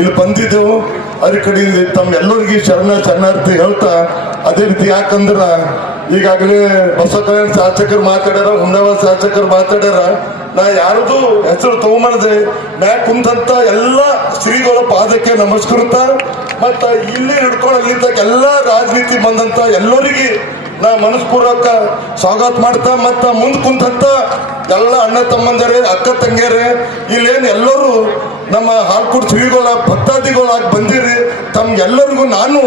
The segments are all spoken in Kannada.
ಇಲ್ಲಿ ಬಂದಿದ್ದೆವು. ಅದ್ರ ಕಡೆಯಿಂದ ತಮ್ಮೆಲ್ಲರಿಗೆ ಶರಣಾರ್ಥಿ ಹೇಳ್ತಾ, ಅದೇ ರೀತಿ ಯಾಕಂದ್ರ ಈಗಾಗಲೇ ಬಸವ ಕಲ್ಯಾಣ ಶಾಸಕರು ಮಾತಾಡ್ಯಾರ, ಹುಮ್ನಾಬಾದ್ ಶಾಸಕರು ಮಾತಾಡ್ಯಾರ. ನಾ ಯಾರದು ಹೆಸರು ತಗೊಂಬಂದೆ ಮ್ಯಾ ಕುಂತಂತ ಎಲ್ಲ ಶ್ರೀಗಳ ಪಾದಕ್ಕೆ ನಮಸ್ಕೃತ. ಮತ್ತ ಇಲ್ಲಿ ಹಿಡ್ಕೊಳ್ಳಲಿದ್ದ ಎಲ್ಲ ರಾಜನೀತಿ ಬಂದಂತ ಎಲ್ಲರಿಗೆ ನಾ ಮನಸ್ಪೂರ್ವಕ ಸ್ವಾಗತ ಮಾಡ್ತಾ, ಮತ್ತ ಮುಂದ್ ಕುಂತಂತ ಎಲ್ಲ ಅಣ್ಣ ತಮ್ಮಂದರೇ, ಅಕ್ಕ ತಂಗಿಯರೇ, ಇಲ್ಲೇನು ಎಲ್ಲರೂ ನಮ್ಮ ಹಾಲ್ಕೂಡ್ ಶ್ರೀಗಳ ಭಕ್ತಾದಿಗಳಾಗಿ ಬಂದಿರಿ. ತಮ್ಗೆಲ್ಲರಿಗೂ ನಾನು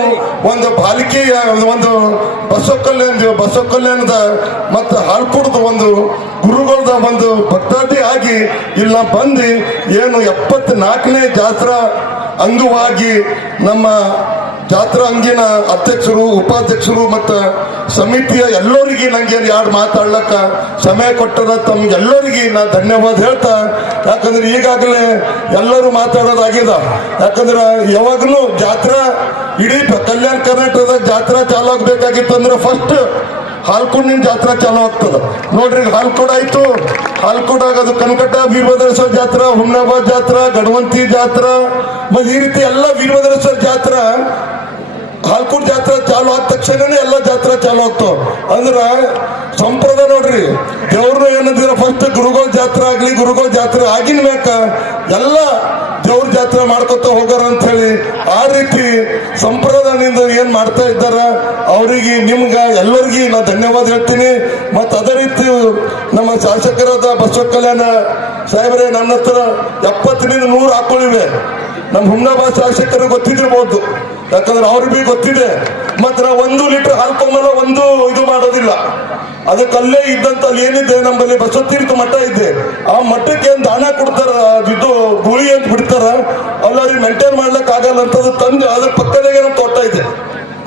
ಒಂದು ಬಾಲಿಕೆಯ ಒಂದು ಬಸವ ಕಲ್ಯಾಣದ ಮತ್ತು ಹಾಲ್ಕೂಡ್ದ ಒಂದು ಗುರುಗಳದ ಒಂದು ಭಕ್ತಾದಿ ಆಗಿ ಇಲ್ಲ ಬಂದು ಏನು 74ನೇ ಜಾತ್ರಾ ಅಂಗವಾಗಿ ನಮ್ಮ ಜಾತ್ರಾ ಅಂಗಿನ ಅಧ್ಯಕ್ಷರು, ಉಪಾಧ್ಯಕ್ಷರು ಮತ್ತು ಸಮಿತಿಯ ಎಲ್ಲರಿಗೆ ನಂಗೆ ಯಾರು ಮಾತಾಡ್ಲಕ್ಕ ಸಮಯ ಕೊಟ್ಟದ ತಮ್ಗೆಲ್ಲರಿಗೆ ನಾ ಧನ್ಯವಾದ ಹೇಳ್ತಾ. ಯಾಕಂದ್ರೆ ಈಗಾಗಲೇ ಎಲ್ಲರೂ ಮಾತಾಡೋದಾಗ್ಯದ. ಯಾಕಂದ್ರೆ ಯಾವಾಗಲೂ ಜಾತ್ರಾ ಇಡೀ ಕಲ್ಯಾಣ ಕರ್ನಾಟಕದಾಗ ಜಾತ್ರಾ ಚಾಲು ಆಗ್ಬೇಕಾಗಿತ್ತಂದ್ರೆ ಫಸ್ಟ್ ಹಾಲ್ಕೂಡಿನ ಜಾತ್ರಾ ಚಾಲು ಆಗ್ತದ. ನೋಡ್ರಿ, ಹಾಲ್ಕೂಡ್ ಆಯ್ತು, ಹಾಲ್ಕೂಡಾಗ ಅದು ಕನಕಟ್ಟ ವೀರಭದ್ರೇಶ್ವರ ಜಾತ್ರಾ, ಹುಮ್ನಾಬಾದ್ ಜಾತ್ರಾ, ಗಣವಂತಿ ಜಾತ್ರಾ, ಮತ್ತೆ ಈ ರೀತಿ ಎಲ್ಲ ವೀರಭದ್ರೇಶ್ವರ ಜಾತ್ರಾ, ಹಾಲ್ಕೂಡ್ ಜಾತ್ರಾ ಚಾಲು ಆದ ತಕ್ಷಣನೇ ಎಲ್ಲ ಜಾತ್ರಾ ಚಾಲು ಆಗ್ತಾವ. ಅಂದ್ರ ಸಂಪ್ರದಾಯ ನೋಡ್ರಿ, ದೇವ್ರನ್ನ ಏನಂದ್ರೆ ಫಸ್ಟ್ ಗುರುಗಳ ಜಾತ್ರೆ ಆಗ್ಲಿ, ಗುರುಗಳ ಜಾತ್ರೆ ಆಗಿನ ಮ್ಯಾಕ ಎಲ್ಲ ದೇವ್ರ ಜಾತ್ರೆ ಮಾಡ್ಕೊತ ಹೋಗಾರ ಅಂತ ಹೇಳಿ ಆ ರೀತಿ ಸಂಪ್ರದಾಯದಿಂದ ಏನ್ ಮಾಡ್ತಾ ಇದ್ದಾರ ಅವರಿಗೆ ನಿಮ್ಗ ಎಲ್ಲರಿಗೂ ನಾ ಧನ್ಯವಾದ ಹೇಳ್ತೀನಿ. ಮತ್ತ ಅದೇ ರೀತಿ ನಮ್ಮ ಶಾಸಕರಾದ ಬಸವ ಕಲ್ಯಾಣ ಸಾಹೇಬ್ರೆ ನನ್ನ ಹತ್ರ 70ರಿಂದ 100 ಹಾಕೊಳ್ಳಿವೆ. ನಮ್ಮ ಹುಮ್ನಾಬಾದ್ ಶಾಸಕರು ಗೊತ್ತಿದ್ದಿರ್ಬೋದು, ಯಾಕಂದ್ರೆ ಅವ್ರಿಗೆ ಬಿ ಗೊತ್ತಿದೆ. ಮಾತ್ರ 1 ಲೀಟರ್ ಹಾಲ್ಕೊಂಬಲ್ಲ, ಒಂದು ಇದು ಮಾಡೋದಿಲ್ಲ. ಅದಕ್ಕಲ್ಲೇ ಇದ್ದಂತ ಅಲ್ಲಿ ಏನಿದೆ ನಮ್ಮಲ್ಲಿ ಬಸವತೀರ್ಥ ಮಠ ಇದೆ, ಆ ಮಠಕ್ಕೆ ಏನ್ ದಾನ ಕೊಡ್ತಾರ, ಇದು ಗುಳಿ ಅಂತ ಬಿಡ್ತಾರ, ಅಲ್ಲಿ ಅವ್ರಿಗೆ ಮೇಂಟೈನ್ ಮಾಡ್ಲಿಕ್ಕೆ ಆಗಲ್ಲ ಅಂತದ್ದು ತಂದು ಅದ್ರ ಪಕ್ಕದಾಗೆ ನಮ್ಮ ತೋಟ ಇದೆ,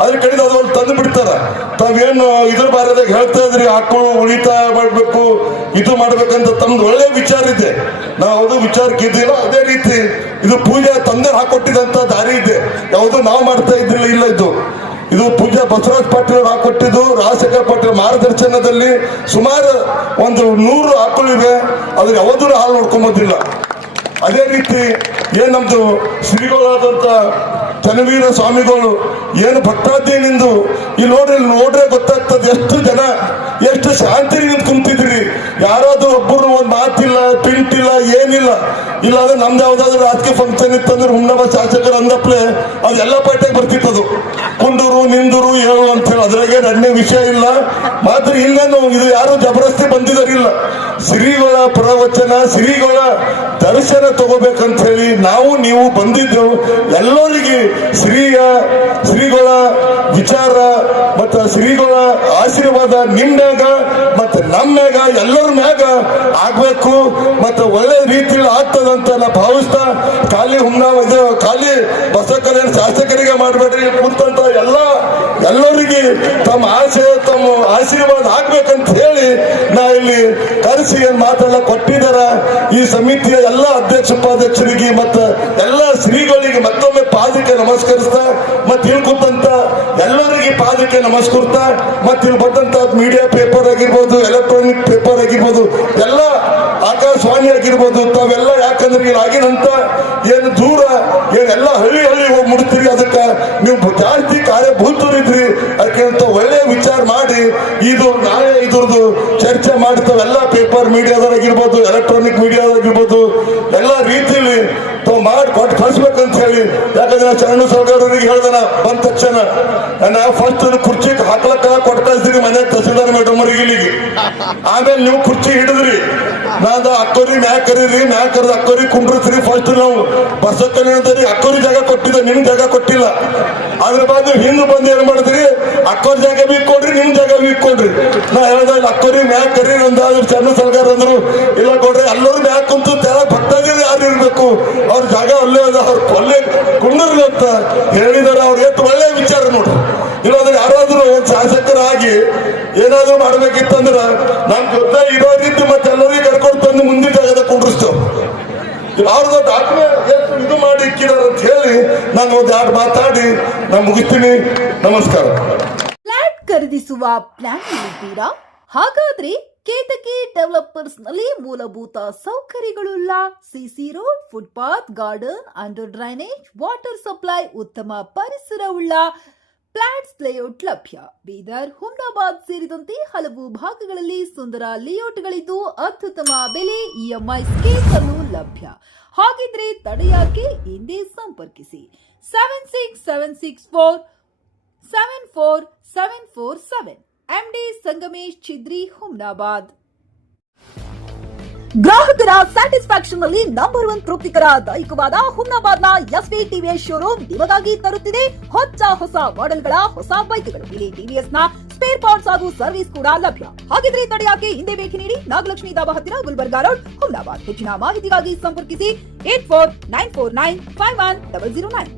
ಅದ್ರ ಕಡೆದು ಅದ್ರಲ್ಲಿ ತಂದು ಬಿಡ್ತಾರ. ತಾವೇನು ಇದ್ರ ಬಾರದಾಗ ಹೇಳ್ತಾ ಇದ್ರಿ, ಹಾಕೊಂಡು ಉಳಿತಾಯ ಮಾಡ್ಬೇಕು, ಇದು ಮಾಡ್ಬೇಕಂತ ತಮ್ದು ಒಳ್ಳೆ ವಿಚಾರ ಇದೆ. ನಾವು ಅದು ವಿಚಾರಕ್ಕೆ ಇದ್ದಿಲ್ಲ. ಅದೇ ರೀತಿ ಇದು ಪೂಜೆ ತಂದೆ ಹಾಕೊಟ್ಟಿದಂತ ದಾರಿ ಇದೆ, ಯಾವುದು ನಾವು ಮಾಡ್ತಾ ಇದ್ದಿಲ್ಲ. ಇಲ್ಲ, ಇದು ಪೂಜಾ ಬಸವರಾಜ್ ಪಾಟೀಲ್ ಹಾಕೊಟ್ಟಿದ್ದು, ರಾಜಶೇಖರ್ ಪಾಟೀಲ್ ಮಾರ್ಗದರ್ಶನದಲ್ಲಿ ಸುಮಾರು ಒಂದು 100 ಆಕಳಿವೆ. ಅದ್ರ ಯಾವ್ದು ಹಾಲು ನೋಡ್ಕೊಂಬೋದಿಲ್ಲ. ಅದೇ ರೀತಿ ಏನ್ ನಮ್ದು ಶ್ರೀಗಳಾದಂತ ಚನ್ನವೀರ ಸ್ವಾಮಿಗಳು ಏನು ಭಕ್ತಾದಿನಿಂದು ಇಲ್ಲಿ ನೋಡ್ರೆ ಗೊತ್ತಾಗ್ತದೆ ಎಷ್ಟು ಜನ ಎಷ್ಟು ಶಾಂತಿಯಿಂದ ಕುಂತಿದ್ರಿ. ಯಾರಾದ್ರೂ ಒಬ್ಬರು ಒಂದು ಮಾತಿಲ್ಲ, ಪಿಂಟಿಲ್ಲ, ಏನಿಲ್ಲ. ಇಲ್ಲ ಅಂದ್ರೆ ನಮ್ದು ಯಾವ್ದಾದ್ರು ರಾಜಕೀಯ ಫಂಕ್ಷನ್ ಇತ್ತಂದ್ರೆ ಹುಮ್ನಾಬಾದ್ ಶಾಸಕರು ಅಂದಪ್ಲೆ ಅದೆಲ್ಲ ಪೇಟೆಗೆ ಬರ್ತಿತ್ತದು, ಕುಂಡೂರು ನಿಂದೂರು ಹೇಳು ಅಂತ ಹೇಳಿ. ಅದ್ರಾಗೆ ನನ್ನೇ ವಿಷಯ ಇಲ್ಲ. ಮಾತ್ರ ಇಲ್ಲೇನು ಇದು ಯಾರು ಜಬರಸ್ತಿ ಬಂದಿದಾರಿಲ್ಲ. ಶ್ರೀಗಳ ಪ್ರವಚನ, ಶ್ರೀಗಳ ದರ್ಶನ ತಗೋಬೇಕಂತ ಹೇಳಿ ನಾವು ನೀವು ಬಂದಿದ್ದೆವು. ಎಲ್ಲರಿಗೆ ಶ್ರೀಗಳ ವಿಚಾರ ಮತ್ತು ಶ್ರೀಗಳ ಆಶೀರ್ವಾದ ನಿಮ್ ಮ್ಯಾಗ ಮತ್ತು ನಮ್ಮ ಮ್ಯಾಗ ಎಲ್ಲರ ಮ್ಯಾಗ ಆಗ್ಬೇಕು ಮತ್ತು ಒಳ್ಳೆ ರೀತಿಯಲ್ಲಿ ಆಗ್ತದಂತ ನಾ ಭಾವಿಸ್ತಾ, ಖಾಲಿ ಖಾಲಿ ಬಸವ ಕಲ್ಯಾಣ ಶಾಸಕರಿಗೆ ಮಾಡಬೇಡ್ರಿ, ಕುಂತಂತ ಎಲ್ಲರಿಗೆ ತಮ್ಮ ಆಸೆ, ತಮ್ಮ ಆಶೀರ್ವಾದ ಆಗ್ಬೇಕಂತ ಹೇಳಿ ನಾ ಇಲ್ಲಿ ಕರೆಸಿ ಏನ್ ಮಾತಾಡಕ್ ಕೊಟ್ಟಿದ್ದಾರ. ಈ ಸಮಿತಿಯ ಎಲ್ಲ ಅಧ್ಯಕ್ಷ ಉಪಾಧ್ಯಕ್ಷರಿಗೆ ಮತ್ತು ಎಲ್ಲ ಶ್ರೀಗಳಿಗೆ ಮತ್ತೊಮ್ಮೆ ಪಾದಕ್ಕೆ ನಮಸ್ಕರಿಸ್ತಾ, ಮತ್ತೆ ಇಲ್ಲಿ ಕುಂತಂತ ಎಲ್ಲರಿಗೆ ಪಾದಕ್ಕೆ ನಮಸ್ಕರಿಸ್ತಾ, ಮತ್ತೆ ಇಲ್ಲಿ ಬಂದಂತ ಮೀಡಿಯಾ ಪೇಪರ್ ಆಗಿರ್ಬೋದು, ಎಲೆಕ್ಟ್ರಾನಿಕ್ ಪೇಪರ್ ಆಗಿರ್ಬೋದು, ಎಲ್ಲ ಆಕಾಶವಾಣಿ ಆಗಿರ್ಬೋದು, ತಾವೆಲ್ಲ ಯಾಕಂದ್ರೆ ಇಲ್ಲಿ ಆಗಿನಂತ ಏನು ದೂರ ಏನೆಲ್ಲ ಹಳ್ಳಿ ಹೋಗಿ ಮುಡ್ತೀರಿ, ಅದಕ್ಕೆ ನೀವು ಜಾಸ್ತಿ ಕಾರ್ಯಭೂತರಿದ್ರಿ. ಅದಕ್ಕಿಂತ ಒಳ್ಳೆ ವಿಚಾರ ಮಾಡಿ ಇದು ನಾಳೆ ಇದ್ರದ್ದು ಚರ್ಚೆ ಮಾಡ್ತಾವೆಲ್ಲ ಪೇಪರ್ ಮೀಡಿಯಾದಾಗಿರ್ಬೋದು, ಎಲೆಕ್ಟ್ರಾನಿಕ್ ಮೀಡಿಯಾದಾಗಿರ್ಬೋದು, ಎಲ್ಲ ರೀತಿಯಲ್ಲಿ ತಾವು ಮಾಡಿ ಕೊಟ್ಟು ಕಳಿಸ್ಬೇಕಂತ ಹೇಳಿ. ಯಾಕಂದ್ರೆ ಚರಣ ಸರ್ಕಾರರಿಗೆ ಹೇಳ್ದನ ಬಂದ ತಕ್ಷಣ ನಾನು ಫಸ್ಟ್ ಕುರ್ಚಿ ಹಾಕ್ಲಕ್ಕ ಕೊಟ್ಟು ಕಳಿಸ್ತೀರಿ ಮನೆ ತಹಸೀಲ್ದಾರ್ ಮೇಡಮ್ ಅವ್ರಿಗೆ ಇಲ್ಲಿಗೆ. ಆಮೇಲೆ ನೀವು ಕುರ್ಚಿ ಹಿಡಿದ್ರಿ, ನಾನು ಅಕ್ಕವ್ರಿಗೆ ಮ್ಯಾಕ್ ಕರೀರಿ, ಮ್ಯಾಕ್ ಕರೆದು ಅಕ್ಕವ್ರಿಗೆ ಕುಂಡ್ರಿಸ್ರಿ. ಫಸ್ಟ್ ನಾವು ಬಸವ ಕಲ್ಯಾಣದಲ್ಲಿ ಅಕ್ಕವ್ರಿಗೆ ಜಾಗ ಕೊಟ್ಟಿದ್ದೆ, ನಿಮ್ಗೆ ಜಾಗ ಕೊಟ್ಟಿಲ್ಲ. ಅದ್ರ ಬಾದ್ ಹಿಂದೆ ಬಂದು ಏನ್ ಮಾಡಿದ್ರಿ, ಅಕ್ಕವ್ರ ಜಾಗ ಬಿ ಕೊಡ್ರಿ, ನಿಮ್ ಜಾಗ ಬಿ ಕೊಡ್ರಿ. ನಾ ಹೇಳ್ದ ಅಕ್ಕವ್ರಿಗೆ ಮ್ಯಾಕ್ ಕರೀರಿ ಅಂದಾದ್ರು ಚರಣ ಸರ್ಕಾರ ಅಂದ್ರು ಇಲ್ಲ ಕೊಡ್ರಿ, ಎಲ್ಲರೂ ಮ್ಯಾಕ್ ಕುಂತು ತೆರ ಭಕ್ತಾದಿಗಳು ಯಾರು ಇರ್ಬೇಕು, ಅವ್ರ ಜಾಗ ಒಳ್ಳೆ ಅದ, ಅವ್ರ ಒಳ್ಳೆ ಕುಂಡರ್ಲಿ ಅಂತ ಹೇಳಿದಾರೆ. ಅವ್ರು ಎಷ್ಟು ಒಳ್ಳೆ ವಿಚಾರ ನೋಡ್ರಿ. ಇಲ್ಲಾಂದ್ರೆ ಯಾರಾದ್ರೂ ಶಾಸಕರಾಗಿ ಏನಾದ್ರು ಮಾಡ್ಬೇಕಿತ್ತಂದ್ರ ನಮ್ ಜೊತೆ ಇರೋದಿದ್ದು ಮತ್ತೆ ಎಲ್ಲರಿಗೂ ಕರ್ಕೊಂಡು ತಂದು ಮುಂದಿನ ಜಾಗದ ಕುಂಡ್ರಿಸ್ತೇವೆ. ಅವ್ರದ್ದು ಡಾಕ್ಯುಮೆಂಟ್ ಇದು ಮಾಡಿ ಇಕ್ಕಿದಾರ ಅಂತ ಹೇಳಿ ನಾನು ಒಂದು 2 ಮಾತಾಡಿ ನಾನು ಮುಗಿಸ್ತೀನಿ. ನಮಸ್ಕಾರ. ಫ್ಲಾಟ್ ಖರೀದಿಸುವ ಪ್ಲಾನ್ ಇದ್ದೀರಾ? ಹಾಗಾದ್ರೆ ಕೇತಕಿ ಡೆವಲಪರ್ಸ್ ನಲ್ಲಿ ಮೂಲಭೂತ ಸೌಕರ್ಯಗಳುಳ್ಳ CC road, footpath, garden, under drainage, water supply, ಉತ್ತಮ ಪರಿಸರವುಳ್ಳ ಫ್ಲಾಟ್ಸ್ ಲೇಔಟ್ ಲಭ್ಯ. ಬೀದರ್, ಹುಮ್ನಾಬಾದ್ ಸೇರಿದಂತೆ ಹಲವು ಭಾಗಗಳಲ್ಲಿ ಸುಂದರ ಲೇಔಟ್ಗಳಿದ್ದು ಅತ್ಯುತ್ತಮ ಬೆಲೆ, ಇಎಂಐ ಸ್ಕೀಮ್ ಅನ್ನು ಲಭ್ಯ. ಹಾಗಿದ್ರೆ ತಡೆಯಾಕೆ, ಹಿಂದೆ ಸಂಪರ್ಕಿಸಿ 7676474747 ಎಂಡಿ ಸಂಗಮೇಶ್ ಚಿದ್ರಿ, ಹುಮ್ನಾಬಾದ್. ಗ್ರಾಹಕರ ಸ್ಯಾಟಿಸ್ಫ್ಯಾಕ್ಷನ್ ನಲ್ಲಿ ನಂಬರ್ 1 ತೃಪ್ತಿಕರ ದೈಹಿಕವಾದ ಹುಮ್ನಾಬಾದ್ನ ಎಸ್ವಿ ಟಿವಿಎಸ್ ಶೋರೂಮ್ ನಿಮಗಾಗಿ ತರುತ್ತಿದೆ ಹೊಸ ಮಾಡೆಲ್ಗಳ ಹೊಸ ಬೈಕ್ಗಳು. ಇಲ್ಲಿ ಟಿವಿಎಸ್ ನ ಸ್ಪೇರ್ ಪಾರ್ಟ್ಸ್ ಹಾಗೂ ಸರ್ವಿಸ್ ಕೂಡ ಲಭ್ಯ. ಹಾಗಿದ್ರೆ ತಡೆಯಾಕೆ, ಹಿಂದೆ ಭೇಟಿ ನೀಡಿ. ನಾಗಲಕ್ಷ್ಮಿ ಧಾಬಾ ಹತ್ತಿರ, ಗುಲ್ಬರ್ಗಾ ರೋಡ್, ಹುಮ್ನಾಬಾದ್. ಹೆಚ್ಚಿನ ಮಾಹಿತಿಗಾಗಿ ಸಂಪರ್ಕಿಸಿ 8494951009.